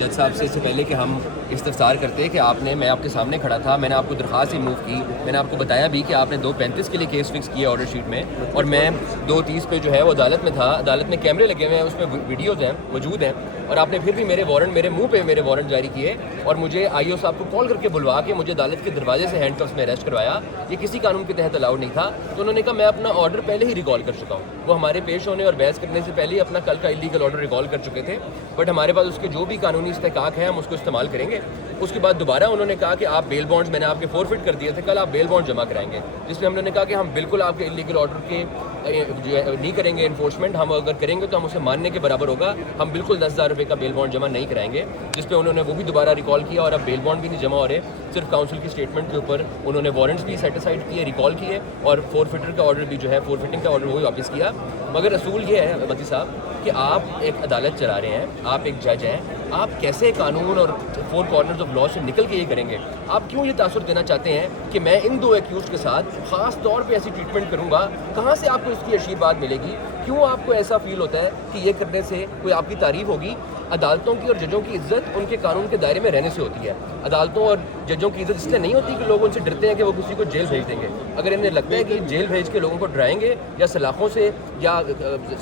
جج صاحب سے اس سے پہلے کہ ہم استفسار کرتے کہ میں آپ کے سامنے کھڑا تھا، میں نے آپ کو درخواست موو کی، میں نے آپ کو بتایا بھی کہ آپ نے 2:35 کے لیے کیس فکس کیا آرڈر شیٹ میں، اور میں 2:30 پہ جو ہے وہ عدالت میں تھا. عدالت میں کیمرے لگے ہوئے ہیں، اس میں ویڈیوز ہیں موجود ہیں، اور آپ نے پھر بھی میرے منہ پہ میرے وارنٹ جاری کیے اور مجھے آئی او صاحب کو کال کر کے بلوا کے مجھے عدالت کے دروازے سے ہینڈ کفس میں اریسٹ کروایا. یہ کسی قانون کے تحت الاؤڈ نہیں تھا. تو انہوں نے کہا میں اپنا آرڈر پہلے ہی ریکال کر چکا ہوں. وہ ہمارے پیش ہونے اور بحث کرنے سے پہلے ہی اپنا کل کا انلیگل آرڈر ریکال کر چکے تھے، بٹ ہمارے پاس اس کے جو بھی قانونی استحقاق ہے ہم اس کو استعمال کریں گے. اس کے بعد دوبارہ انہوں نے کہا کہ آپ بیل بانڈز میں نے آپ کے فورفٹ کر دیے تھے، کل آپ بیل بانڈ جمع کرائیں گے، جس میں ہم نے کہا کہ ہم بالکل آپ کے انلیگل آرڈر کے نہیں کریں گے انفورسمنٹ. ہم اگر کریں گے تو ہم اسے ماننے کے برابر ہوگا. ہم بالکل 10,000 روپے کا بیل بانڈ جمع نہیں کرائیں گے، جس پہ انہوں نے وہ بھی دوبارہ ریکال کیا. اور اب بیل بانڈ بھی نہیں جمع ہو رہے، صرف کاؤنسل کی اسٹیٹمنٹ کے اوپر انہوں نے وارنٹس بھی سیٹ اسائڈ کیے، ریکال کیے، اور فورفٹر کا آرڈر بھی جو ہے فورفٹنگ کا آرڈر وہ بھی واپس کیا. مگر اصول یہ ہے متی صاحب کہ آپ ایک عدالت چلا رہے ہیں، آپ ایک جج ہیں، آپ کیسے قانون اور فور کارنرز آف لا سے نکل کے یہ کریں گے؟ آپ کیوں یہ تاثر دینا چاہتے ہیں کہ میں ان 2 ایکیوزڈ کے ساتھ خاص طور پہ ایسی ٹریٹمنٹ کروں گا؟ کہاں سے آپ کو اس کی اشیر بات ملے گی؟ کیوں آپ کو ایسا فیل ہوتا ہے کہ یہ کرنے سے کوئی آپ کی تعریف ہوگی؟ عدالتوں کی اور ججوں کی عزت ان کے قانون کے دائرے میں رہنے سے ہوتی ہے. عدالتوں اور ججوں کی عزت اس لیے نہیں ہوتی کہ لوگ ان سے ڈرتے ہیں کہ وہ کسی کو جیل بھیج دیں گے. اگر انہیں لگتا ہے کہ جیل بھیج کے لوگوں کو ڈرائیں گے یا سلاخوں سے یا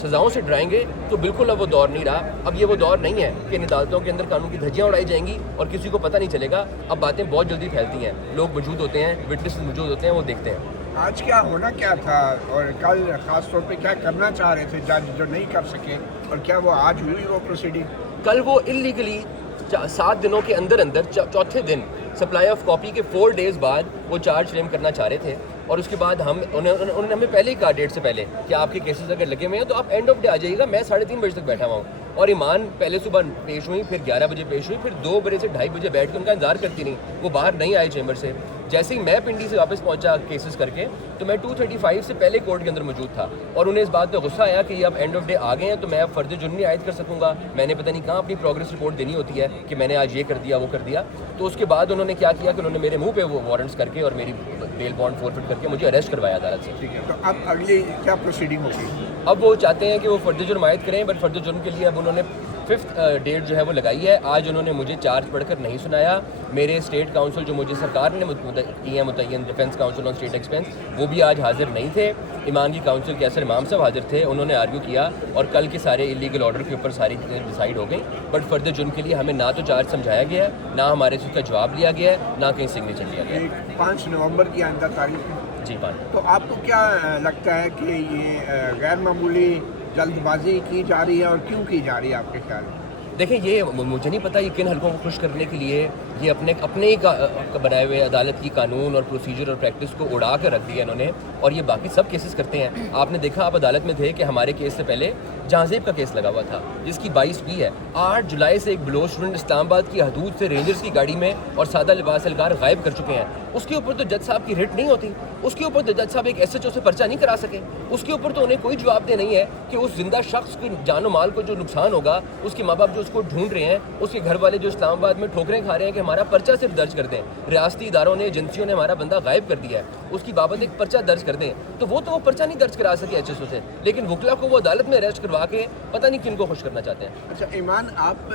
سزاؤں سے ڈرائیں گے تو بالکل اب وہ دور نہیں رہا. اب یہ وہ دور نہیں ہے کہ ان عدالتوں کے اندر قانون کی دھجیاں اڑائی جائیں گی اور کسی کو پتہ نہیں چلے گا. اب باتیں بہت جلدی پھیلتی ہیں، لوگ موجود ہوتے ہیں، وٹنسز موجود ہوتے ہیں، وہ دیکھتے ہیں. آج کیا ہونا کیا تھا اور کل خاص طور پہ کیا کرنا چاہ رہے تھے جج جو نہیں کر سکے، اور کیا وہ آج ہوئی وہ پروسیڈنگ؟ کل وہ انلیگلی 7 دنوں کے اندر چوتھے دن سپلائی آف کاپی کے 4 days بعد وہ چارج فریم کرنا چاہ رہے تھے. اور اس کے بعد انہوں نے ہمیں پہلے ہی کہا ڈیٹ سے پہلے کہ آپ کے کیسز اگر لگے ہوئے ہیں تو آپ اینڈ آف ڈے آ جائیے گا. میں 3:30 بجے تک بیٹھا ہوا ہوں، اور ایمان پہلے صبح پیش ہوئی، پھر 11 بجے پیش ہوئی، پھر 2 بجے سے 2:30 بجے بیٹھ کے ان کا انتظار کرتی نہیں. وہ باہر نہیں آئے چیمبر سے. جیسے ہی میں پنڈی سے واپس پہنچا کیسز کر کے تو میں 2:35 سے پہلے کورٹ کے اندر موجود تھا، اور انہیں اس بات پہ غصہ آیا کہ یہ اب اینڈ آف ڈے آ گئے ہیں تو میں اب فرد جرم نہیں عائد کر سکوں گا. میں نے پتہ نہیں کہاں اپنی پروگرس رپورٹ دینی ہوتی ہے کہ میں نے آج یہ کر دیا وہ کر دیا. تو اس کے بعد انہوں نے کیا کیا کہ انہوں نے میرے منہ پہ وہ وارنٹس کر کے اور میری بیل بانڈ فورفٹ کر کے مجھے اریسٹ کروایا عدالت سے. ٹھیک ہے، تو اب اگلی کیا پروسیڈنگ ہوگی؟ اب وہ چاہتے ہیں کہ وہ فرد جرم عائد کریں، بٹ فرد جرم کے لیے اب انہوں نے 5th ڈیٹ جو ہے وہ لگائی ہے. آج انہوں نے مجھے چارج پڑھ کر نہیں سنایا. میرے اسٹیٹ کاؤنسل جو مجھے سرکار نے کی ہیں متعین defence council on state expense, وہ بھی آج حاضر نہیں تھے. ایمان کی کاؤنسل کے اثر امام صاحب حاضر تھے. انہوں نے آرگیو کیا اور کل کے سارے انلیگل آرڈر کے اوپر ساری چیزیں ڈیسائیڈ ہو گئیں. بٹ فرد جرم کے لیے ہمیں نہ تو چارج سمجھایا گیا ہے، نہ ہمارے سے اس کا جواب لیا گیا ہے، نہ کہیں سگنیچر لیا گیا ہے. 5 نومبر کی آئندہ تاریخ ہے. جی بات. تو آپ کو کیا لگتا ہے کہ یہ غیر معمولی جلد بازی کی جا رہی ہے اور کیوں کی جا رہی ہے آپ کے خیال میں؟ دیکھیں، یہ مجھے نہیں پتا یہ کن حلقوں کو خوش کرنے کے لیے یہ اپنے ہی بنائے ہوئے عدالت کی قانون اور پروسیجر اور پریکٹس کو اڑا کر رکھ دیا انہوں نے، اور یہ باقی سب کیسز کرتے ہیں. آپ نے دیکھا، آپ عدالت میں تھے کہ ہمارے کیس سے پہلے جہانزیب کا کیس لگا ہوا تھا جس کی 22 بھی ہے. 8 جولائی سے ایک بلوچ اسٹوڈنٹ اسلام آباد کی حدود سے رینجرز کی گاڑی میں اور سادہ لباس اہلکار غائب کر چکے ہیں. اس کے اوپر تو جج صاحب کی رٹ نہیں ہوتی، اس کے اوپر تو جج صاحب ایک SHO سے پرچہ نہیں کرا سکے. اس کے اوپر تو انہیں کوئی جواب دہ نہیں ہے کہ اس زندہ شخص کی جان و مال کو جو نقصان ہوگا، اس کے ماں باپ جو اس کو ڈھونڈ رہے ہیں، اس کے گھر والے جو اسلام آباد میں ٹھوکریں کھا رہے ہیں کہ ہمارا پرچہ صرف درج کر دیں. ریاستی اداروں نے، ایجنسیوں نے ہمارا بندہ غائب کر دیا ہے، اس کی بابت ایک پرچہ درج کر دیں. تو وہ پرچہ نہیں درج کرا سکے HSO سے، لیکن وکلا کو وہ عدالت میں اریسٹ کروا کے پتہ نہیں کن کو خوش کرنا چاہتے ہیں. اچھا ایمان، آپ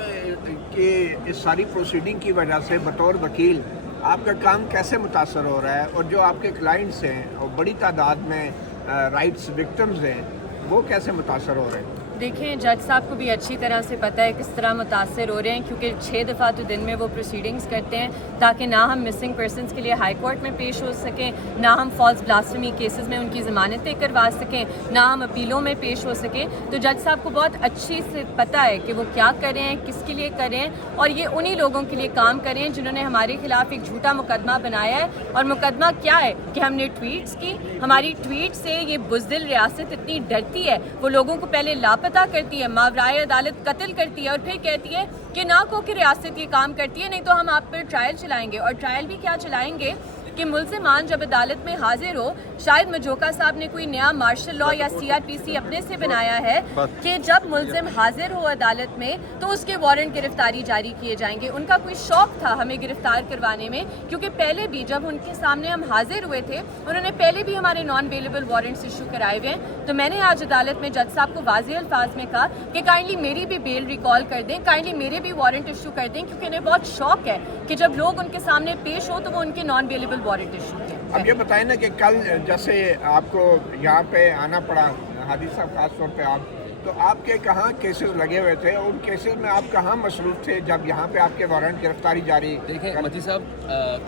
کے اس ساری پروسیڈنگ کی وجہ سے بطور وکیل آپ کا کام کیسے متاثر ہو رہا ہے، اور جو آپ کے کلائنٹس ہیں اور بڑی تعداد میں رائٹس وکٹمز ہیں وہ کیسے متاثر ہو رہے ہیں؟ دیکھیں، جج صاحب کو بھی اچھی طرح سے پتہ ہے کس طرح متاثر ہو رہے ہیں، کیونکہ 6 دفعہ تو دن میں وہ پروسیڈنگز کرتے ہیں تاکہ نہ ہم مسنگ پرسنس کے لیے ہائی کورٹ میں پیش ہو سکیں، نہ ہم فالس بلاسفیمی کیسز میں ان کی ضمانتیں کروا سکیں، نہ ہم اپیلوں میں پیش ہو سکیں. تو جج صاحب کو بہت اچھی سے پتہ ہے کہ وہ کیا کریں، کس کے لیے کریں، اور یہ انہی لوگوں کے لیے کام کریں جنہوں نے ہمارے خلاف ایک جھوٹا مقدمہ بنایا ہے. اور مقدمہ کیا ہے کہ ہم نے ٹویٹس کی، ہماری ٹویٹ سے یہ بزدل ریاست اتنی ڈرتی ہے، وہ لوگوں کو پہلے لاپتہ کرتی ہے، ماورائے عدالت قتل کرتی ہے، اور پھر کہتی ہے کہ نہ کو کہ ریاست یہ کام کرتی ہے، نہیں تو ہم آپ پر ٹرائل چلائیں گے. اور ٹرائل بھی کیا چلائیں گے کہ मुलजिमान जब अदालत में हाजिर हो, शायद मजोका साहब ने कोई नया मार्शल लॉ या CRPC अपने से बनाया है कि जब मुलजिम हाजिर हो अदालत में तो उसके वारंट गिरफ्तारी जारी किए जाएंगे। उनका कोई शौक था हमें गिरफ्तार करवाने में, क्योंकि पहले भी जब उनके सामने हम हाजिर हुए थे उन्होंने पहले भी हमारे नॉन अवेलेबल वारंट्स इशू कराए हुए हैं। तो मैंने आज अदालत में जज साहब को वाज़ेह अल्फाज में कहा कि काइंडली मेरी भी बेल रिकॉल कर दें, काइंडली मेरे भी वारंट इशू कर दें, क्योंकि इन्हें बहुत शौक है कि जब लोग उनके सामने पेश हो तो वो उनके नॉन अवेलेबल वारंट इशू करें। अब ये बताएं ना कि कल जैसे आपको यहाँ पे आना पड़ा, हादी साहब खास तौर पे आप, तो आपके कहाँ केसेस लगे हुए थे और उन केसेस में आप कहाँ मसरूफ़ थे जब यहाँ पे आपके वारंट गिरफ्तारी जारी? देखें मती साहब,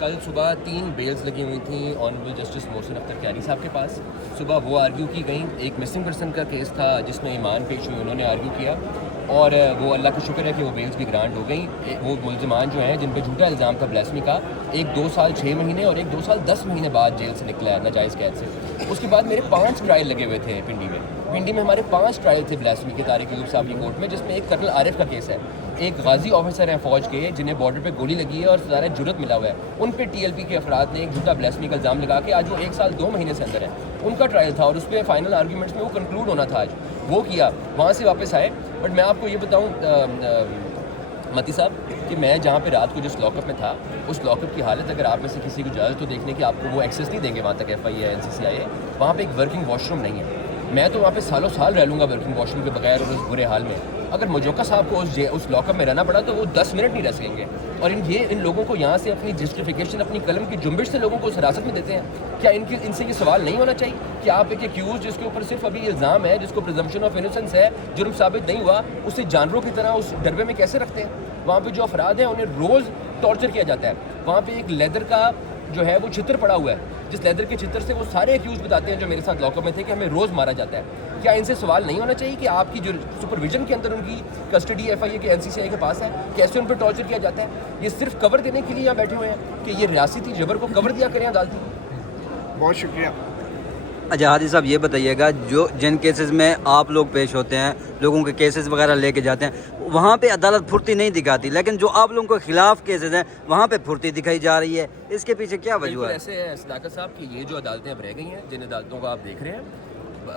कल सुबह 3 बेल्स लगी हुई थी honourable justice Mohsin Akhtar carry साहब के पास। सुबह वो आर्ग्यू की गई, एक मिसिंग पर्सन का केस था जिसमें ईमान पेश हुई, उन्होंने आर्ग्यू किया और वो अल्लाह का शुक्र है कि वो बेल्स भी ग्रांट हो गई। वो मुलजिमान जो हैं जिन पर झूठा इल्ज़ाम था ब्लास्फेमी का, एक 2 साल 6 महीने और एक 2 साल 10 महीने बाद जेल से निकला है नाजायज़ कैद से। उसके बाद मेरे 5 ट्रायल लगे हुए थे पिंडी में हमारे 5 ट्रायल थे ब्लास्फेमी के तारिक अयूब साहब की कोर्ट में, जिसमें एक कर्नल आरिफ का केस है, एक गाजी ऑफिसर हैं फ़ौज के जिन्हें बॉर्डर पे गोली लगी है और सज़ाए जुर्रत मिला हुआ है, उन पे TLP के अफराद ने एक झूठा ब्लास्फेमी का इल्ज़ाम लगा के आज वो 1 साल 2 महीने से अंदर है। उनका ट्रायल था और उस पर फाइनल आर्ग्यूमेंट्स में वो कंक्लूड होना था, आज वो किया, वहाँ से वापस आए। बट मैं आपको ये बताऊँ मती साहब कि मैं जहाँ पे रात को जिस लॉकअप में था, उस लॉकअप की हालत अगर आप में से किसी को इजाज़त तो देखने की, आपको वो एक्सेस नहीं देंगे वहाँ तक FI है NCCI है, वहाँ पे एक वर्किंग वॉशरूम नहीं है। मैं तो वहाँ पे सालों साल रह लूँगा वर्किंग वॉशरूम के बगैर और उस बुरे हाल में। अगर मजोका साहब को उस लॉकअप में रहना पड़ा तो वो 10 मिनट नहीं रह सकेंगे। और इन लोगों को यहाँ से अपनी जस्टिफिकेशन, अपनी कलम की जुम्बिश से लोगों को उस हिरासत में देते हैं। क्या इनसे ये सवाल नहीं होना चाहिए कि आप एक एक्यूज जिसके ऊपर सिर्फ अभी इल्ज़ाम है, जिसको प्रिजम्पशन ऑफ इनोसेंस है, जुर्म साबित नहीं हुआ, उसे जानवरों की तरह उस डरबे में कैसे रखते हैं? वहाँ पे जो अफराद हैं उन्हें रोज़ टॉर्चर किया जाता है। वहाँ पे एक लेदर का जो है वो चित्र पड़ा हुआ है, जिस लेदर के चित्र से वो सारे एक्यूज बताते हैं जो मेरे साथ लॉकअप में थे कि हमें रोज़ मारा जाता है। क्या इनसे सवाल नहीं होना चाहिए कि आपकी जो सुपरविजन के अंदर उनकी कस्टडी FIA के NCCI के पास है, कैसे उन पर टॉर्चर किया जाता है? ये सिर्फ कवर देने के लिए यहाँ बैठे हुए हैं कि ये रियासती जबर को कवर दिया करें अदालती। बहुत शुक्रिया। अच्छा हादी साहब, ये बताइएगा, जो जिन केसेस में आप लोग पेश होते हैं, लोगों के केसेस वगैरह लेके जाते हैं, वहाँ पे अदालत फुर्ती नहीं दिखाती, लेकिन जो आप लोगों के खिलाफ केसेस हैं वहाँ पे फुर्ती दिखाई जा रही है, इसके पीछे क्या वजह है? ऐसे है सदाकत साहब कि ये जो अदालतें अब रह गई हैं, जिन अदालतों को आप देख रहे हैं,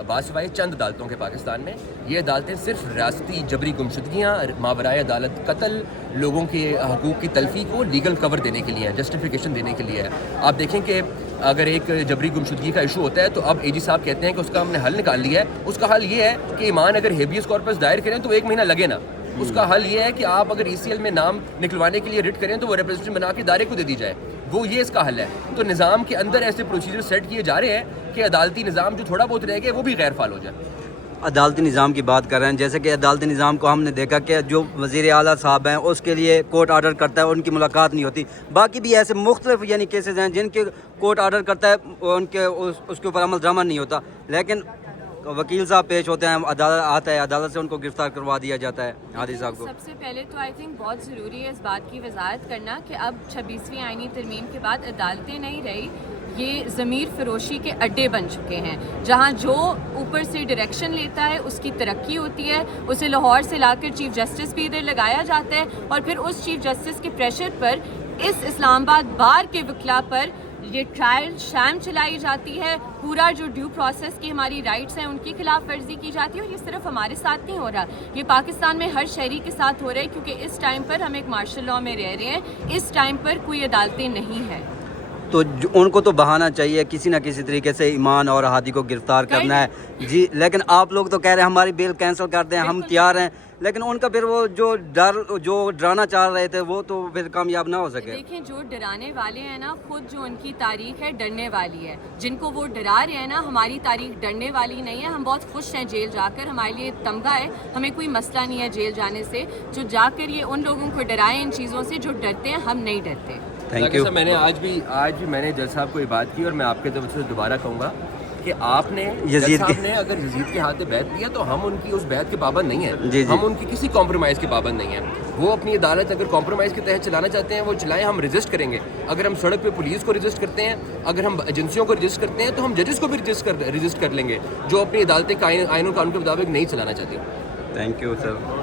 बासिवाए चंद अदालतों के पाकिस्तान में, ये अदालतें सिर्फ रियासती जबरी गुमशुदगियाँ, मावराए अदालत कत्ल, लोगों के हकूक़ की तलफी को लीगल कवर देने के लिए है, जस्टिफिकेशन देने के लिए है। आप देखें कि अगर एक जबरी गुमशुदगी का इशू होता है तो अब AG साहब कहते हैं कि उसका हमने हल निकाल लिया है। उसका हल ये है कि ईमान अगर हेबियस कॉर्पस दायर करें तो 1 महीना लगे ना। उसका हल ये है कि आप अगर ECL में नाम निकलवाने के लिए रिट करें तो वो रिप्रेजेंटेशन बना के दायरे को दे दी जाए, वो ये इसका हल है। तो निज़ाम के अंदर ऐसे प्रोसीजर सेट किए जा रहे हैं कि अदालती निज़ाम जो थोड़ा बहुत रह गया वो भी गैर फाल हो जाए। अदालती निज़ाम की बात कर रहे हैं, जैसे कि अदालती निज़ाम को हमने देखा कि जो वज़ीर आला साहब हैं उसके लिए कोर्ट आर्डर करता है, उनकी मुलाकात नहीं होती। बाकी भी ऐसे मुख्तलिफ यानी केसेस हैं जिनके कोर्ट आर्डर करता है, उनके उसके ऊपर अमल दरामद नहीं होता, लेकिन वकील साहब पेश होते हैं, अदालत आता है, अदालत से उनको गिरफ्तार करवा दिया जाता है हादी साहब को। सबसे पहले तो आई थिंक बहुत ज़रूरी है इस बात की वजाहत करना कि अब 26वीं आईनी तरमीम के बाद अदालतें नहीं रही, ये ज़मीर फरोशी के अड्डे बन चुके हैं, जहाँ जो ऊपर से डायरेक्शन लेता है उसकी तरक्की होती है, उसे लाहौर से लाकर चीफ जस्टिस भी इधर लगाया जाता है और फिर उस चीफ जस्टिस के प्रेशर पर इस इस्लामाबाद बार के वकला पर ये ट्रायल शैम चलाई जाती है। पूरा जो ड्यू प्रोसेस की हमारी राइट्स हैं उनकी खिलाफ वर्जी की जाती है। और ये सिर्फ हमारे साथ नहीं हो रहा, ये पाकिस्तान में हर शहरी के साथ हो रहा है, क्योंकि इस टाइम पर हम एक मार्शल लॉ में रह रहे हैं, इस टाइम पर कोई अदालतें नहीं हैं। तो उनको तो बहाना चाहिए किसी न किसी तरीके से ईमान और हादी को गिरफ्तार करना है जी, लेकिन आप लोग तो कह रहे हैं हमारी बेल कैंसिल कर दें, हम तैयार हैं, लेकिन उनका फिर वो जो डराना चाह रहे थे वो तो फिर कामयाब ना हो सके। देखिए, जो डराने वाले हैं ना, खुद जो उनकी तारीख है डरने वाली है, जिनको वो डरा रहे हैं ना, हमारी तारीख डरने वाली नहीं है। हम बहुत खुश हैं जेल जाकर, हमारे लिए तमगा है, हमें कोई मसला नहीं है जेल जाने से। जो जाकर ये उन लोगों को डराएं इन चीज़ों से जो डरते हैं, हम नहीं डरते। Thank you. मैंने आज भी मैंने जज साहब को ये बात की और मैं आपके तरफ से दोबारा कहूँगा कि आपने यजीद साहब ने अगर यजीद के हाथ में बैत दिया तो हम उनकी उस बैत के पाबंद नहीं है, हम उनकी किसी कॉम्प्रोमाइज़ के पाबंद नहीं है। वो अपनी अदालत अगर कॉम्प्रोमाइज़ के तहत चलाना चाहते हैं वो चलाएं, हम रजिस्ट करेंगे। अगर हम सड़क पे पुलिस को रजिस्ट करते हैं, अगर हम एजेंसियों को रजिस्ट करते हैं, तो हम जजेस को भी रजिस्ट कर लेंगे जो अपनी अदालतें आइन और कानून के मुताबिक नहीं चलाना चाहती। Thank you sir.